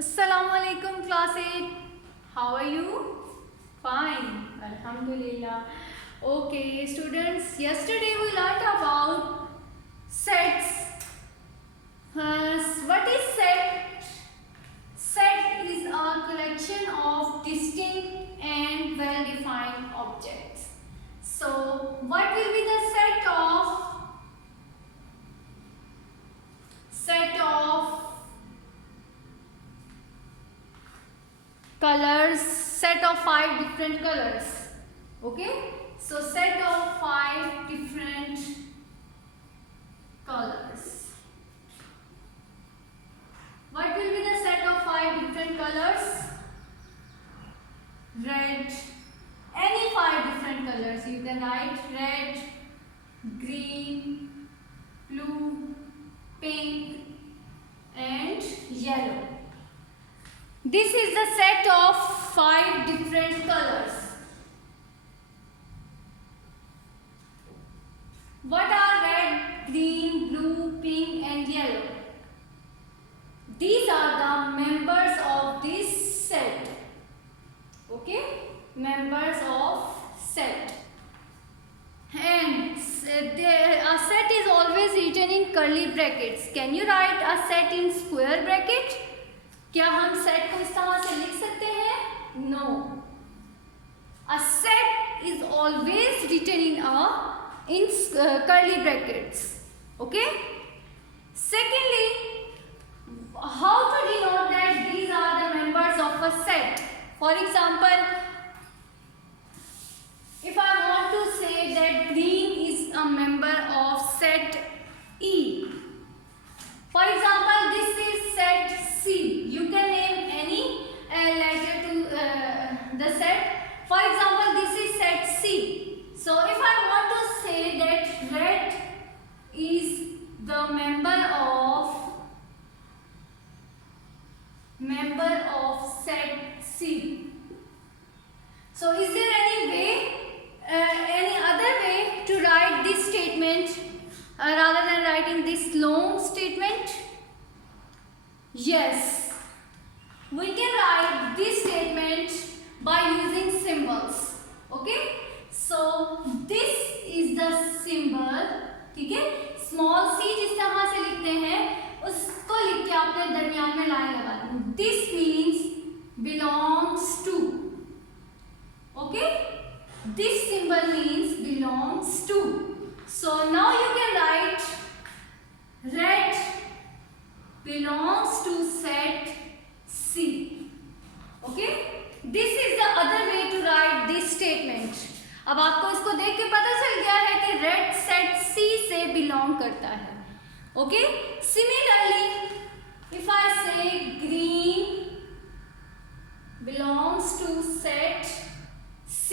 Assalamualaikum class 8. How are you? Fine. Alhamdulillah. Okay students, yesterday we learned about sets. What is set? Set is a collection of distinct and well-defined objects. So what will be the set of colors, set of 5 different colors. Okay, so set of 5 different colors. What will be the set of 5 different colors? Red, any 5 different colors you can write: red, green, blue, pink and yellow. This is the set of 5 different colors. What are red, green, blue, pink and yellow? These are the members of this set. Okay? Members of set. And a set is always written in curly brackets. Can you write a set in square bracket? क्या हम set को इस तरह से लिख सकते हैं? No. A set is always written in curly brackets. Okay? Secondly, how to denote that these are the members of a set? For example, if I want to say that green is a member of set E. For example, this is set C. You can name any letter to the set. For example, this is set C. So if I want to say that red is the member of set C. So is there any other way to write this statement rather than writing this long statement? Yes, we can write this statement by using symbols. Okay, so this is the symbol. ठीक है, small c जिस तरह से लिखते हैं उसको लिख के आपने दरमियान में लाइन लगा दी. This means belongs to. Okay, this symbol means belongs to. So now you can write red belongs to set C. Okay, this is the other way to write this statement. अब आपको इसको देख के पता चल गया है कि red set C से belong करता है. Okay, similarly if I say green belongs to set C,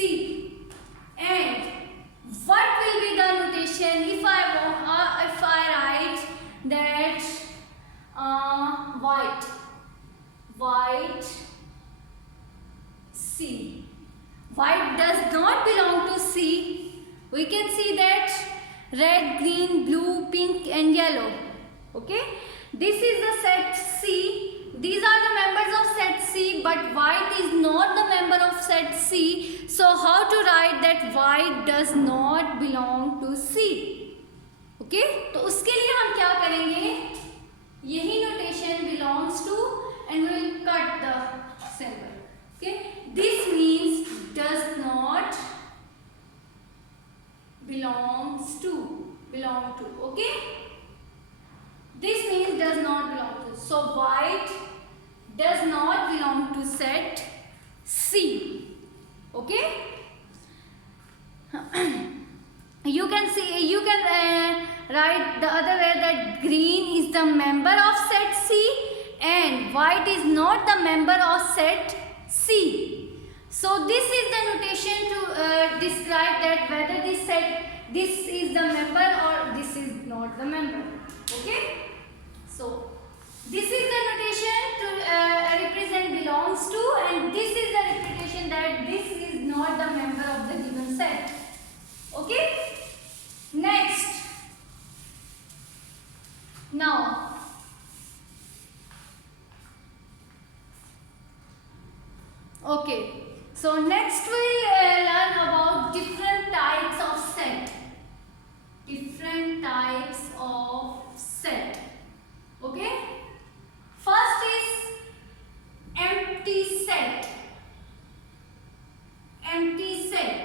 and what will be the notation if I write that white C. White does not belong to C. We can see that red, green, blue, pink and yellow. Okay, this is the set C. These are the members of set C, but white is not the member of set C. So how to write that white does not belong to C? Okay, तो उसके लिए हम क्या करेंगे? यही notation belongs to and we will cut the symbol. Okay, this means does not belong to. Okay, this means does not belong to. So white does not belong to set C. Okay, you can write the other way, that green is the member of set C and white is not the member of set C. So this is the notation to describe that whether this is the member or this is not the member. Okay, so this is the notation to represent belongs to, and this is the representation that this is not the member of the given set. Okay, next, now Okay, so next we'll learn about different types of set. Different types of set. Okay, first is empty set. empty set,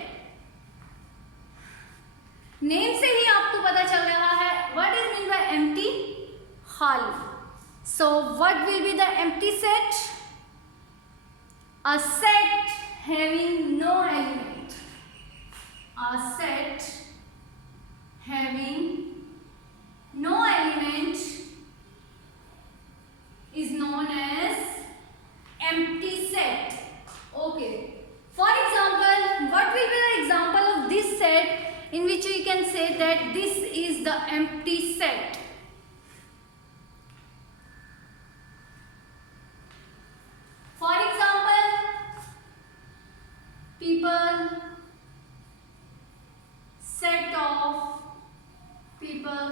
name से ही आपको पता चल रहा है what is mean by empty, खाली. So what will be the empty set? A set having no element. A set having no element is known as empty set. Okay. For example, what will be the example of this set in which we can say that this is the empty set? For example, people, set of people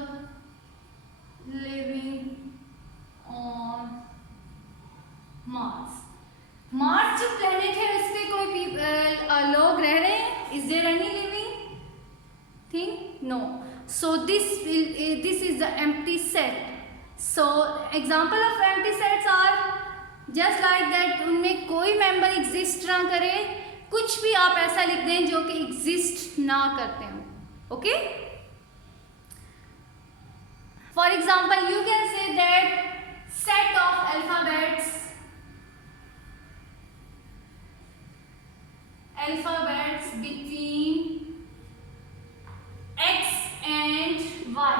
living on Mars. Mars जो planet है उस पे कोई लोग रह रहे हैं? Is there any living thing? No. So this is the empty set. So example of empty sets are just like that, उनमें कोई मेंबर एग्जिस्ट ना करे, कुछ भी आप ऐसा लिख दें जो कि एग्जिस्ट ना करते हो. Okay, for example you can say that set of alphabets between x and y.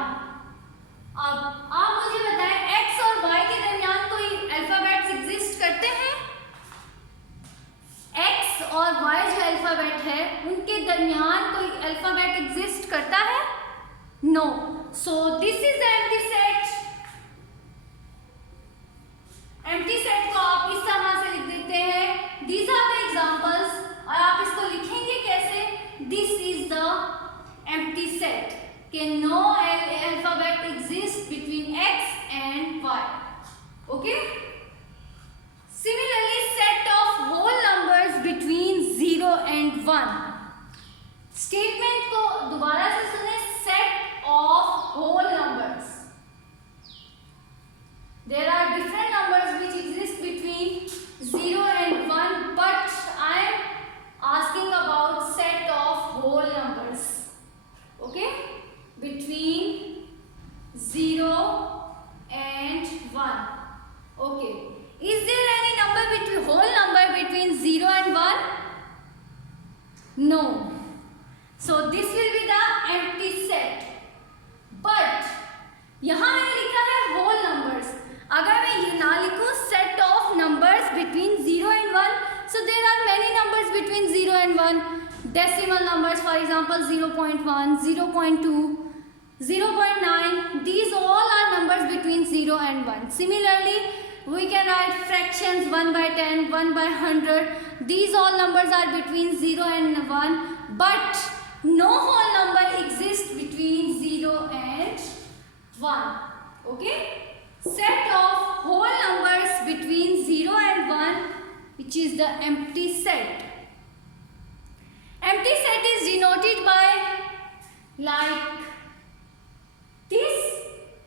अब आप मुझे बताएं x और y के दरमियान कोई अल्फाबेट्स एग्जिस्ट करते हैं? x और y जो अल्फाबेट है उनके दरमियान कोई अल्फाबेट एग्जिस्ट करता है? No. So this is the empty set. Empty set को आप इस तरह से लिख देते हैं, दीज आर द एग्जांपल्स. और आप इसको लिखेंगे कैसे? This is the empty set के no alphabet exist between x and y. Okay, similarly set of whole numbers between 0 and 1. Statement को दोबारा से सुने. Set of whole numbers, there are different numbers which exist between 0 and 1, but I am asking about set of whole numbers. Okay, between 0 and 1. Okay, is there any number between whole number between 0 and 1? No. So this will be the empty set. But यहाँ मैंने लिखा है whole numbers. अगर मैं ये ना लिखूँ set of numbers between 0 and 1, so there are many numbers between 0 and 1. Decimal numbers, for example, 0.1, 0.2, 0.9. These all are numbers between 0 and 1. Similarly, we can write fractions 1 by 10, 1 by 100. These all numbers are between 0 and 1. But no whole number exists between 0 and 1. Okay? Set of whole numbers between 0 and 1, which is the empty set. Empty set is denoted by like this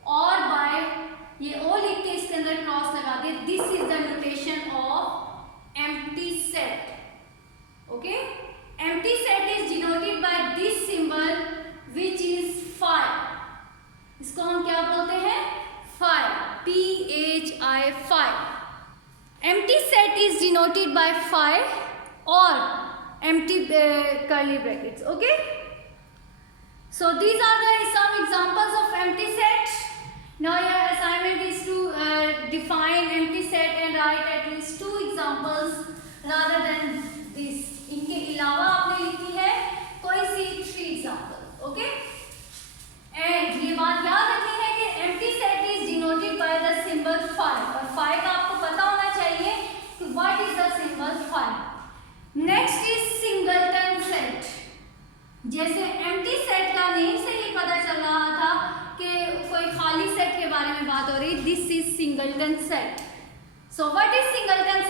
or by ये ओ लिख के इसके अंदर cross लगा दे. This is the notation of empty set. Okay? Empty set is denoted by this symbol which is phi. इसको हम क्या बोलते हैं? Phi. P-H-I, phi. Empty set is denoted by phi or empty curly brackets. Okay, so these are some examples of empty set. Now your assignment is to define empty set and write at least 2 examples rather than this. इनके अलावा आपने लिखी है कोई सी 3 examples. Okay, and ये बात याद रखनी है कि empty set is denoted by the symbol phi. और phi का आपको पता होना चाहिए कि what is the symbol phi. Next is singleton set. जैसे एम्प्टी सेट का नेम से ही पता चल रहा था कि कोई खाली सेट के बारे में बात हो रही. This is singleton set. So what is singleton